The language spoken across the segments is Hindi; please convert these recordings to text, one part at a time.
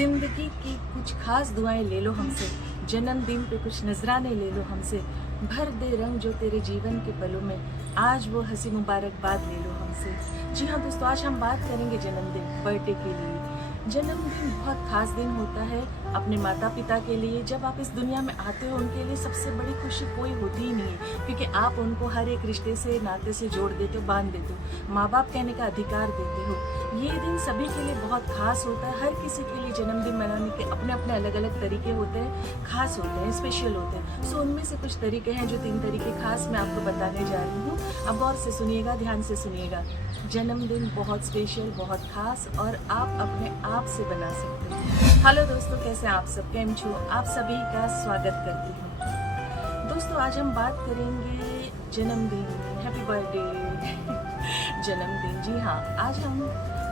जिंदगी की कुछ खास दुआएं ले लो हमसे, जन्मदिन पे कुछ नजराने ले लो हमसे, भर दे रंग जो तेरे जीवन के पलों में, आज वो हंसी मुबारकबाद ले लो हमसे। जी हाँ दोस्तों, आज हम बात करेंगे जन्मदिन, बर्थडे के लिए। जन्मदिन बहुत खास दिन होता है अपने माता पिता के लिए। जब आप इस दुनिया में आते हो उनके लिए सबसे बड़ी खुशी कोई होती ही नहीं है, क्योंकि आप उनको हर एक रिश्ते से नाते से जोड़ देते हो, बांध देते हो, माँ बाप कहने का अधिकार देते हो। ये दिन सभी के लिए बहुत खास होता है। हर किसी के लिए जन्मदिन मनाने के अपने अपने अलग अलग तरीके होते हैं, खास होते हैं, स्पेशल होते हैं। सो उनमें से कुछ तरीके हैं, जो 3 तरीके खास मैं आपको बताने जा रही हूँ। अब गौर से सुनिएगा, ध्यान से सुनिएगा। जन्मदिन बहुत स्पेशल, बहुत खास और आप अपने आप से बना सकते हैं। हेलो दोस्तों, कैसे आप सब, केम छो? आप सभी का स्वागत करती हूँ। दोस्तों, आज हम बात करेंगे जन्मदिन, हैप्पी बर्थडे जन्मदिन। जी हाँ, आज हम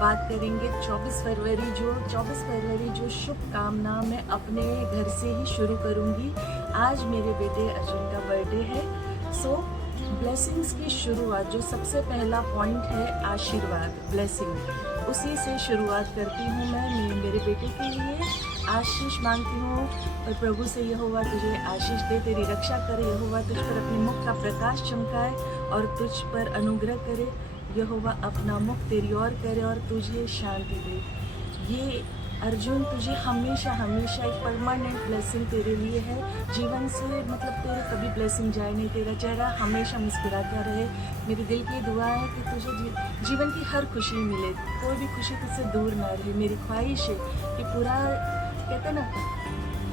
बात करेंगे 24 फरवरी जो शुभकामना मैं अपने घर से ही शुरू करूंगी। आज मेरे बेटे अर्जुन का बर्थडे है। सो ब्लेसिंग्स की शुरुआत, जो सबसे पहला पॉइंट है आशीर्वाद, ब्लेसिंग, उसी से शुरुआत करती हूँ मैं। मेरे बेटे के लिए आशीष मांगती हूँ और प्रभु से यहोवा तुझे आशीष दे, तेरी रक्षा करे, यहोवा तुझ पर अपने मुख का प्रकाश चमकाए और तुझ पर अनुग्रह करे, यहोवा अपना मुख तेरी ओर करे और तुझे शांति दे। ये अर्जुन तुझे हमेशा हमेशा एक परमानेंट ब्लेसिंग तेरे लिए है। जीवन से मतलब तेरे कभी ब्लेसिंग जाए नहीं, तेरा चेहरा हमेशा मुस्कुराता रहे। मेरे दिल की दुआ है कि तुझे जीवन की हर खुशी मिले, कोई भी खुशी तुझसे दूर ना रहे। मेरी ख्वाहिश है कि पूरा, कहते ना,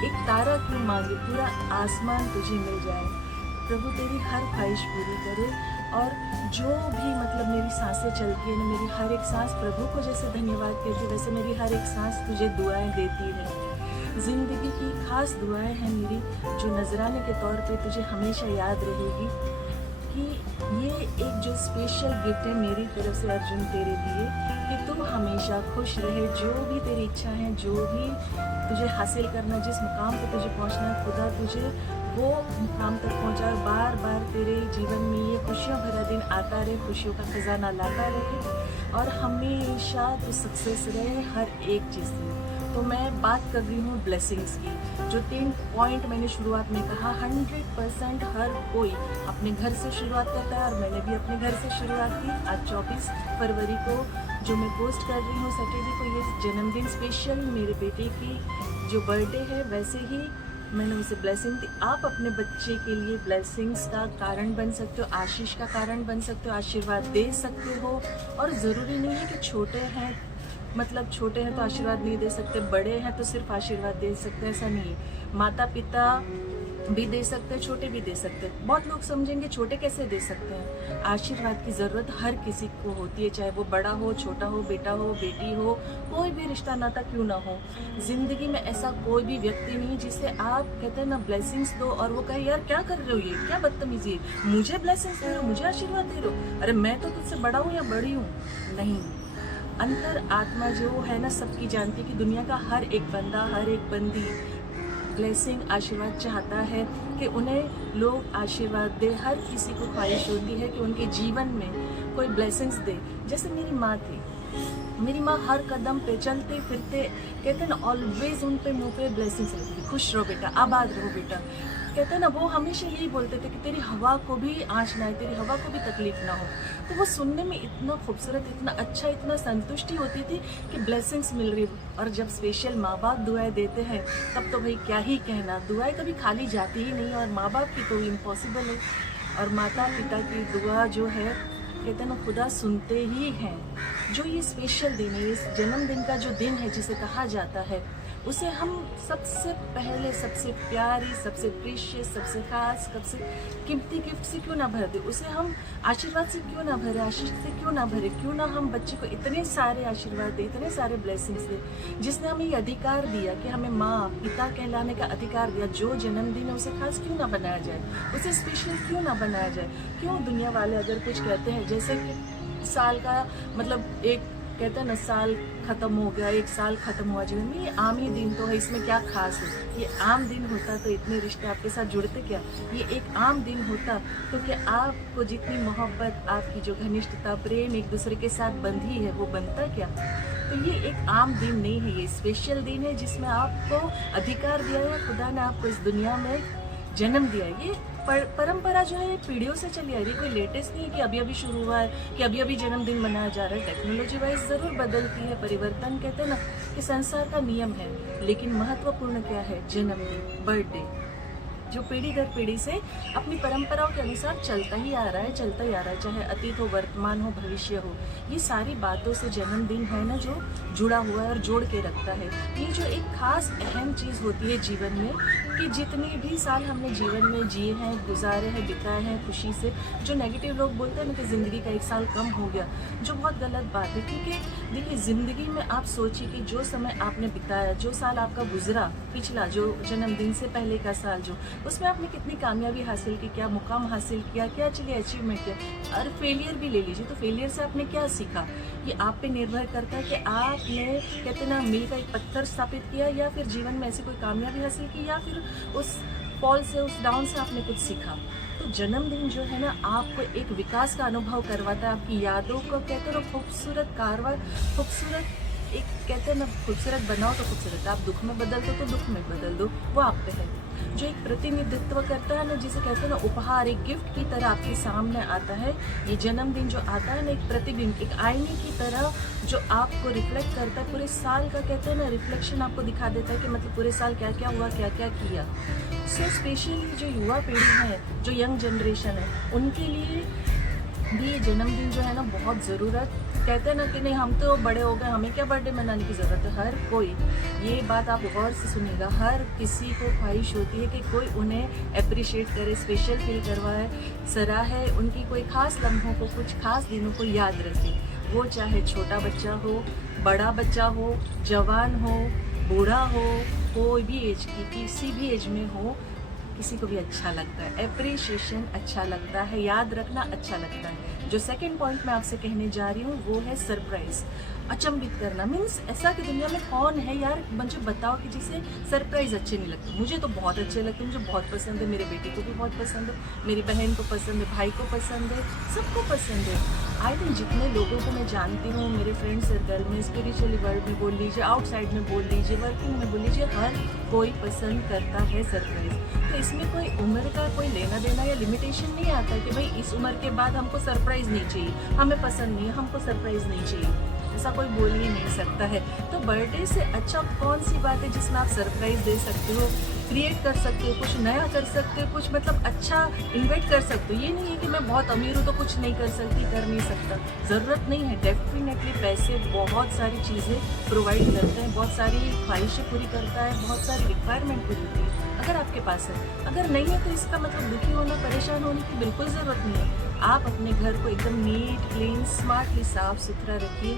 एक तारा क्यों मांगे, पूरा आसमान तुझे मिल जाए। प्रभु तेरी हर ख्वाहिश पूरी करे। और जो भी मतलब मेरी सांसें चलती है ना, मेरी हर एक सांस प्रभु को जैसे धन्यवाद कहती है, वैसे मेरी हर एक सांस तुझे दुआएं देती है। जिंदगी की खास दुआएं हैं मेरी, जो नजराने के तौर पे तुझे हमेशा याद रहेगी कि ये एक जो स्पेशल गिफ्ट है मेरी तरफ से अर्जुन तेरे लिए, कि तू हमेशा खुश रहे। जो भी तेरी इच्छा है, जो भी तुझे हासिल करना, जिस मुकाम पर तुझे पहुंचना है, खुदा तुझे वो मुकाम तक पहुंचा। बार बार तेरे जीवन में ये खुशियों भरा दिन आता रहे, खुशियों का खजाना लाता रहे और हमेशा तू सक्सेस रहे हर एक चीज़ में। तो मैं बात कर रही हूँ ब्लेसिंग्स की। जो 3 पॉइंट मैंने शुरुआत में कहा, 100% हर कोई अपने घर से शुरुआत करता है और मैंने भी अपने घर से शुरुआत की। आज 24 फरवरी को जो मैं पोस्ट कर रही हूँ सैटरडे को, ये जन्मदिन स्पेशल मेरे बेटे की जो बर्थडे है, वैसे ही मैंने उसे ब्लेसिंग दी। आप अपने बच्चे के लिए ब्लेसिंग्स का कारण बन सकते हो, आशीष का कारण बन सकते हो, आशीर्वाद दे सकते हो। और ज़रूरी नहीं है कि छोटे हैं, मतलब छोटे हैं तो आशीर्वाद नहीं दे सकते, बड़े हैं तो सिर्फ आशीर्वाद दे सकते, ऐसा नहीं है। माता पिता भी दे सकते हैं, छोटे भी दे सकते हैं। बहुत लोग समझेंगे छोटे कैसे दे सकते हैं। आशीर्वाद की ज़रूरत हर किसी को होती है, चाहे वो बड़ा हो, छोटा हो, बेटा हो, बेटी हो, कोई भी रिश्ता नाता क्यों ना हो। ज़िंदगी में ऐसा कोई भी व्यक्ति नहीं जिसे आप कहते हैं ना ब्लेसिंग्स दो और वो कहे यार क्या कर रहे हो, ये क्या बदतमीजी है, मुझे ब्लेसिंग्स दे रहे हो, मुझे आशीर्वाद दे रहे हो, अरे मैं तो तुझसे बड़ा हूँ या बड़ी हूँ। नहीं, अंतर आत्मा जो है ना सबकी जानती है कि दुनिया का हर एक बंदा, हर एक बंदी ब्लेसिंग, आशीर्वाद चाहता है कि उन्हें लोग आशीर्वाद दे। हर किसी को ख्वाहिश होती है कि उनके जीवन में कोई ब्लेसिंग्स दे। जैसे मेरी माँ थी, मेरी माँ हर कदम पे चलते फिरते, कहते हैं ना, ऑलवेज उन पे मुँह पे ब्लेसिंग्स रहती थी। खुश रहो बेटा, आबाद रहो बेटा, कहते हैं ना, वो हमेशा यही बोलते थे कि तेरी हवा को भी आँच ना आए, तेरी हवा को भी तकलीफ ना हो। तो वो सुनने में इतना खूबसूरत, इतना अच्छा, इतना संतुष्टि होती थी कि ब्लेसिंग्स मिल रही। और जब स्पेशल माँ बाप दुआएं देते हैं तब तो भाई क्या ही कहना, दुआएं कभी खाली जाती ही नहीं, और माँ बाप की तो इम्पॉसिबल है। और माता पिता की दुआ जो है, कहते हैं ना, खुदा सुनते ही हैं। जो ये स्पेशल दिन है, इस जन्मदिन का जो दिन है जिसे कहा जाता है, उसे हम सबसे पहले, सबसे प्यारी, सबसे प्रीशियस, सबसे खास, सबसे कीमती गिफ्ट से क्यों ना भर दे। उसे हम आशीर्वाद से क्यों ना भरे, आशीष से क्यों ना भरे। क्यों ना हम बच्चे को इतने सारे आशीर्वाद दे, इतने सारे ब्लेसिंग्स दे, जिसने हमें ये अधिकार दिया कि हमें माँ पिता कहलाने का अधिकार दिया। जो जन्मदिन है उसे खास क्यों ना बनाया जाए, उसे स्पेशल क्यों ना बनाया जाए। क्यों दुनिया वाले अगर कुछ कहते हैं, जैसे कि साल का मतलब एक कहते हैं ना साल खत्म हो गया, एक साल खत्म हुआ जीवन में, ये आम ही दिन तो है, इसमें क्या खास है। ये आम दिन होता तो इतने रिश्ते आपके साथ जुड़ते क्या। ये एक आम दिन होता तो क्या आपको जितनी मोहब्बत, आपकी जो घनिष्ठता, प्रेम एक दूसरे के साथ बंधी है वो बनता क्या। तो ये एक आम दिन नहीं है, ये स्पेशल दिन है जिसमें आपको अधिकार दिया है, खुदा ने आपको इस दुनिया में जन्म दिया है। ये परंपरा जो है पीढ़ियों से चली आ रही है, कोई लेटेस्ट नहीं है कि अभी अभी शुरू हुआ है, कि अभी अभी जन्मदिन मनाया जा रहा है। टेक्नोलॉजी वाइज ज़रूर बदलती है, परिवर्तन कहते हैं ना कि संसार का नियम है, लेकिन महत्वपूर्ण क्या है, जन्मदिन, बर्थडे, जो पीढ़ी दर पीढ़ी से अपनी परंपराओं के अनुसार चलता ही आ रहा है, चलता ही आ रहा है, चाहे अतीत हो, वर्तमान हो, भविष्य हो। ये सारी बातों से जन्मदिन है ना जो जुड़ा हुआ है और जोड़ के रखता है। ये जो एक खास अहम चीज़ होती है जीवन में, कि जितने भी साल हमने जीवन में जिए हैं, गुजारे हैं, बिताए हैं खुशी से, जो नेगेटिव लोग बोलते हैं ना कि ज़िंदगी का एक साल कम हो गया, जो बहुत गलत बात है। क्योंकि देखिए ज़िंदगी में आप सोचिए कि जो समय आपने बिताया, जो साल आपका गुजरा, पिछला जो जन्मदिन से पहले का साल, जो उसमें आपने कितनी कामयाबी हासिल की, क्या मुकाम हासिल किया, क्या चलिए अचीवमेंट किया, और फेलियर भी ले लीजिए तो फेलियर से आपने क्या सीखा, ये आप पे निर्भर करता है कि आपने कहते ना मील का एक पत्थर स्थापित किया, या फिर जीवन में ऐसी कोई कामयाबी हासिल की, या फिर उस फॉल से, उस डाउन से आपने कुछ सीखा। तो जन्मदिन जो है ना आपको एक विकास का अनुभव करवाता है, आपकी यादों को कहते हैं ना खूबसूरत कारवा, खूबसूरत एक कहते हैं ना खूबसूरत बनाओ तो खूबसूरत, आप दुख में बदल दो तो दुख में बदल दो, वो आप पे है। जो एक प्रतिनिधित्व करता है ना, जिसे कहते हैं ना उपहार, एक गिफ्ट की तरह आपके सामने आता है। ये जन्मदिन जो आता है ना, एक प्रतिबिंब, एक आईने की तरह जो आपको रिफ्लेक्ट करता है, पूरे साल का कहते हैं ना रिफ्लेक्शन आपको दिखा देता है कि मतलब पूरे साल क्या क्या हुआ, क्या क्या किया। सो स्पेशली जो युवा पीढ़ी है, जो यंग जनरेशन है, उनके लिए भी ये जन्मदिन जो है ना बहुत ज़रूरत, कहते हैं ना कि नहीं हम तो बड़े हो गए, हमें क्या बर्थडे मनाने की ज़रूरत है। हर कोई, ये बात आप गौर से सुनिएगा, हर किसी को ख्वाहिश होती है कि कोई उन्हें अप्रिशिएट करे, स्पेशल फील करवाए, सराहे, उनकी कोई ख़ास लम्हों को, कुछ ख़ास दिनों को याद रखे। वो चाहे छोटा बच्चा हो, बड़ा बच्चा हो, जवान हो, बूढ़ा हो, कोई भी एज की, किसी भी एज में हो, किसी को भी अच्छा लगता है। एप्रिशिएशन अच्छा लगता है, याद रखना अच्छा लगता है। जो सेकंड पॉइंट मैं आपसे कहने जा रही हूँ वो है सरप्राइज, अचंभित करना। मीन्स ऐसा कि दुनिया में कौन है यार, मुझे बताओ कि जिसे सरप्राइज अच्छे नहीं लगते। मुझे तो बहुत अच्छे लगते, मुझे बहुत पसंद है, मेरे बेटे को भी बहुत पसंद है, मेरी बहन को पसंद है, भाई को पसंद है, सबको पसंद है। आई थिंक जितने लोगों को मैं जानती हूँ मेरे फ्रेंड सर्कल में, स्पिरिचुअली वर्ल्ड में बोल लीजिए, आउटसाइड में बोल लीजिए, वर्किंग में बोल लीजिए, हर कोई पसंद करता है सरप्राइज। तो इसमें कोई उम्र का कोई लेना देना या लिमिटेशन नहीं आता कि भाई इस उम्र के बाद हमको सरप्राइज नहीं चाहिए, हमें पसंद नहीं है, हमको सरप्राइज नहीं चाहिए, ऐसा कोई बोल ही नहीं सकता है। तो बर्थडे से अच्छा कौन सी बात है जिसमें आप सरप्राइज दे सकते हो, क्रिएट कर सकते हो, कुछ नया कर सकते हो, कुछ मतलब अच्छा इन्वेट कर सकते हो। ये नहीं है कि मैं बहुत अमीर हूँ तो कुछ नहीं कर सकती, कर नहीं सकता, ज़रूरत नहीं है। डेफिनेटली पैसे बहुत सारी चीज़ें प्रोवाइड करते हैं, बहुत सारी ख्वाहिशें पूरी करता है, बहुत सारी रिक्वायरमेंट पूरी होती है अगर आपके पास है। अगर नहीं है तो इसका मतलब दुखी होना, परेशान होने की बिल्कुल ज़रूरत नहीं है। आप अपने घर को एकदम नीट, क्लीन, स्मार्टली साफ़ सुथरा रखिए।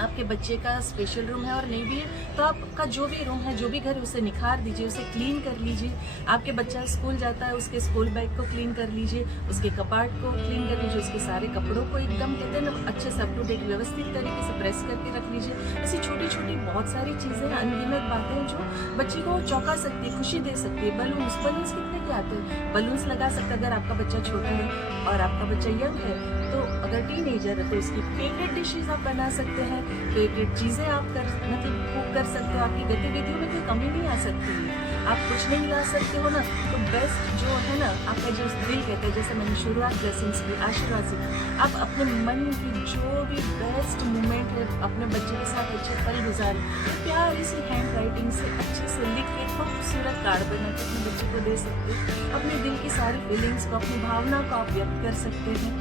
आपके बच्चे का स्पेशल रूम है और नहीं भी है तो आपका जो भी रूम है, जो भी घर है, उसे निखार दीजिए, उसे क्लीन कर लीजिए। आपके बच्चा स्कूल जाता है, उसके स्कूल बैग को क्लीन कर लीजिए, उसके कपाट को क्लीन कर लीजिए, उसके सारे कपड़ों को एकदम कहते हैं ना अच्छे से अप टू डेट व्यवस्थित तरीके से प्रेस करके रख लीजिए। ऐसी छोटी छोटी बहुत सारी चीज़ें, अनगिनत बातें हैं जो बच्चे को चौंका सकती है, खुशी दे सकती है। बलून्स कितने के आते हैं, बलून्स लगा सकते हैं। अगर आपका बच्चा छोटा है और आपका बच्चा यंग है तो अगर टीनेजर है तो उसकी फेवरेट डिशेज आप बना सकते हैं, फेवरेट चीज़ें आप मतलब कुक कर सकते हो। आपकी गतिविधियों में कोई कमी नहीं आ सकती है। आप कुछ नहीं ला सकते हो ना, तो बेस्ट जो है ना आपका जो दिल कहता है, जैसे मैंने शुरुआत ब्लेसिंग्स की, आशीर्वाद से, आप अपने मन की जो भी बेस्ट मोमेंट है अपने बच्चे के साथ अच्छे पल गुजारें। प्यारी सी हैंड राइटिंग से अच्छे से लिख के खूबसूरत कार्ड बना के अपने बच्चे को दे सकते हैं। अपने दिल की सारी फीलिंग्स को, अपनी भावना को आप व्यक्त कर सकते हैं।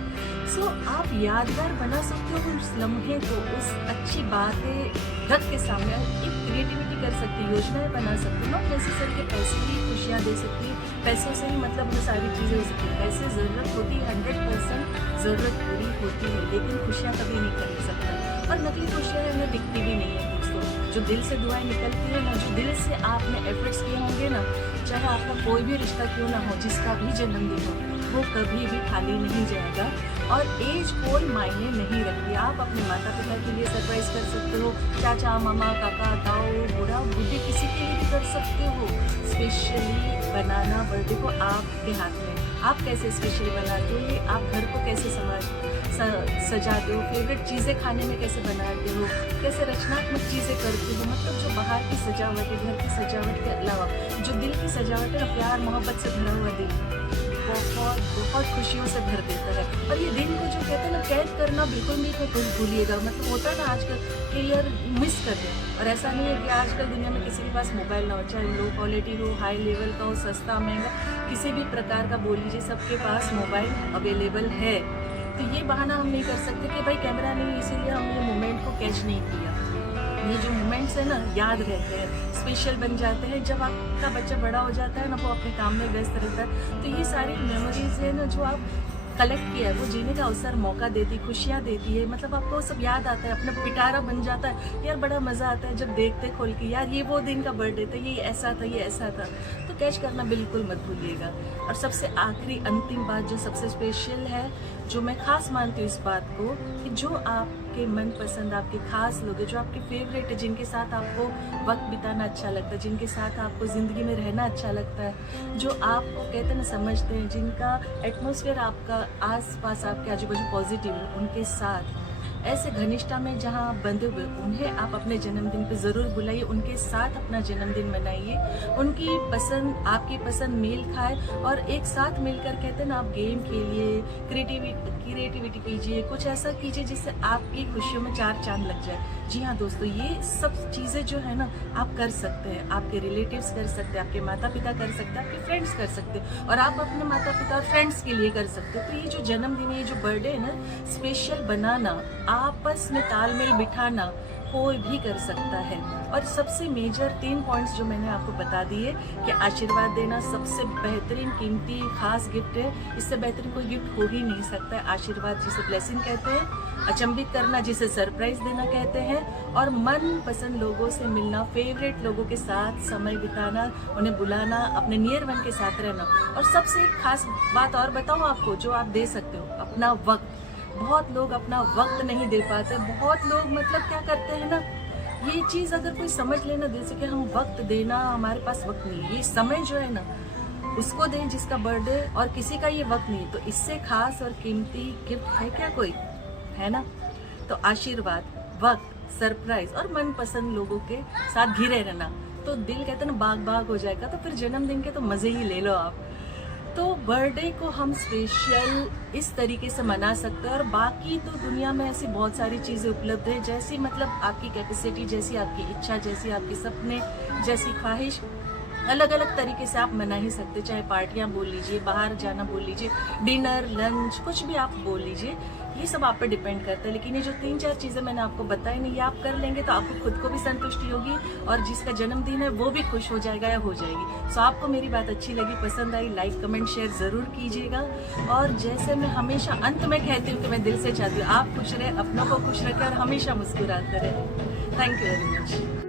सो आप यादगार बना सकते हो उस लम्हे को, उस अच्छी बातें रख के सामने एक क्रिएटिविटी कर सकते हैं, योजनाएं बना सकते हो। नॉट नेसेसरी के पैसे की खुशियाँ दे सकती है, पैसों से ही मतलब वो सारी चीज़ें हो सकती है। पैसे ज़रूरत होती है, 100% ज़रूरत पूरी होती है, लेकिन खुशियाँ कभी नहीं खरीद सकता। और नकली खुशियाँ हमें दिखती भी नहीं है दोस्तों। जो दिल से दुआएं निकलती है ना, जो दिल से आपने एफर्ट्स किए होंगे ना, चाहे आपका कोई भी रिश्ता क्यों ना हो, जिसका भी जन्मदिन हो, वो कभी भी खाली नहीं जाएगा। और एज कोई मायने नहीं रखती। आप अपने माता पिता के लिए सरप्राइज कर सकते हो, चाचा मामा काका ताऊ बूढ़ा बूढ़ी किसी के लिए भी कर सकते हो। स्पेशली बनाना बर्थडे को आपके हाथ में, आप कैसे स्पेशल बनाते हो, ये आप घर को कैसे सजाते हो, फेवरेट चीज़ें खाने में कैसे बनाते हो, कैसे रचनात्मक चीज़ें करते हो। मतलब जो बाहर की सजावट है, घर की सजावट के अलावा जो दिल की सजावट है ना, प्यार मोहब्बत से भरा हुआ दिल बहुत बहुत खुशियों से भर देता है। और ये दिन को जो कहते हैं ना, कैद करना बिल्कुल भी भूलिएगा। मतलब होता है ना आजकल कि यार मिस कर दे, और ऐसा नहीं है कि आजकल दुनिया में किसी के पास मोबाइल ना हो, चाहे लो क्वालिटी हो, हाई लेवल का हो, सस्ता महंगा, किसी भी प्रकार का बोल लीजिए, सबके पास मोबाइल अवेलेबल है। तो ये बहाना हम नहीं कर सकते कि भाई कैमरा नहीं, इसीलिए हमने मोमेंट को कैच नहीं किया। ये जो मोमेंट्स है ना, याद रहते हैं, स्पेशल बन जाते हैं। जब आपका बच्चा बड़ा हो जाता है ना, वो अपने काम में व्यस्त रहता है, तो ये सारी मेमोरीज है ना जो आप कलेक्ट किया है, वो जीने का अवसर मौका देती, खुशियाँ देती है। मतलब आपको सब याद आता है, अपना पिटारा बन जाता है। यार बड़ा मज़ा आता है जब देखते खोल के, यार ये वो दिन का बर्थडे था, ये ऐसा था, ये ऐसा था। तो कैच करना बिल्कुल मत भूलिएगा। और सबसे आखिरी अंतिम बात जो सबसे स्पेशल है, जो मैं खास मानती हूँ इस बात को, कि जो आपके मनपसंद, आपके खास लोग हैं, जो आपके फेवरेट है, जिनके साथ आपको वक्त बिताना अच्छा लगता है, जिनके साथ आपको ज़िंदगी में रहना अच्छा लगता है, जो आपको कहते हैं ना समझते हैं, जिनका एटमॉस्फेयर आपका आस-पास आपके आजू-बाजू पॉजिटिव है, उनके साथ ऐसे घनिष्ठता में जहाँ आप बंधे हुए, उन्हें आप अपने जन्मदिन पे ज़रूर बुलाइए, उनके साथ अपना जन्मदिन मनाइए, उनकी पसंद आपकी पसंद मेल खाए, और एक साथ मिलकर कहते हैं ना, आप गेम खेलिए, क्रिएटिविटी कीजिए, कुछ ऐसा कीजिए जिससे आपकी खुशियों में चार चांद लग जाए। जी हाँ दोस्तों, ये सब चीज़ें जो है ना आप कर सकते हैं, आपके रिलेटिव्स कर सकते हैं, आपके माता पिता कर सकते हैं, आपके फ्रेंड्स कर सकते हैं, और आप अपने माता पिता और फ्रेंड्स के लिए कर सकते हो। तो ये जो जन्मदिन है, ये जो बर्थडे है ना, स्पेशल बनाना, आपस में तालमेल बिठाना कोई भी कर सकता है। और सबसे मेजर 3 पॉइंट्स जो मैंने आपको बता दिए, कि आशीर्वाद देना सबसे बेहतरीन कीमती खास गिफ्ट है। इससे बेहतरीन कोई गिफ्ट हो ही नहीं सकता है। आशीर्वाद जिसे ब्लेसिंग कहते हैं, अचंभित करना जिसे सरप्राइज देना कहते हैं, और मन पसंद लोगों से मिलना, फेवरेट लोगों के साथ समय बिताना, उन्हें बुलाना, अपने नियर वन के साथ रहना। और सबसे एक खास बात और बताऊँ आपको, जो आप दे सकते हो, अपना वक्त। बहुत लोग अपना वक्त नहीं दे पाते। बहुत लोग मतलब क्या करते हैं ना, ये चीज़ अगर कोई समझ लेना दिल से कि हम वक्त देना, हमारे पास वक्त नहीं है, ये समय जो है ना उसको दें जिसका बर्थडे, और किसी का ये वक्त नहीं, तो इससे खास और कीमती गिफ्ट है क्या कोई, है ना। तो आशीर्वाद, वक्त, सरप्राइज और मनपसंद लोगों के साथ घिरे रहना, तो दिल कहते हैं ना बाग बाग हो जाएगा। तो फिर जन्मदिन के तो मज़े ही ले लो आप। तो बर्थडे को हम स्पेशल इस तरीके से मना सकते हैं। और बाकी तो दुनिया में ऐसी बहुत सारी चीज़ें उपलब्ध है, जैसी मतलब आपकी कैपेसिटी, जैसी आपकी इच्छा, जैसी आपके सपने, जैसी ख्वाहिश, अलग अलग तरीके से आप मना ही सकते। चाहे पार्टियां बोल लीजिए, बाहर जाना बोल लीजिए, डिनर लंच कुछ भी आप बोल लीजिए, ये सब आप पे डिपेंड करता है। लेकिन ये जो 3-4 चीज़ें मैंने आपको बताई नहीं, ये आप कर लेंगे तो आपको खुद को भी संतुष्टि होगी, और जिसका जन्मदिन है वो भी खुश हो जाएगा या हो जाएगी। सो आपको मेरी बात अच्छी लगी, पसंद आई, लाइक कमेंट शेयर ज़रूर कीजिएगा। और जैसे मैं हमेशा अंत में कहती हूँ कि मैं दिल से चाहती हूँ आप खुश रहें, अपनों को खुश रखें और हमेशा मुस्कुराते रहें। Thank you very much.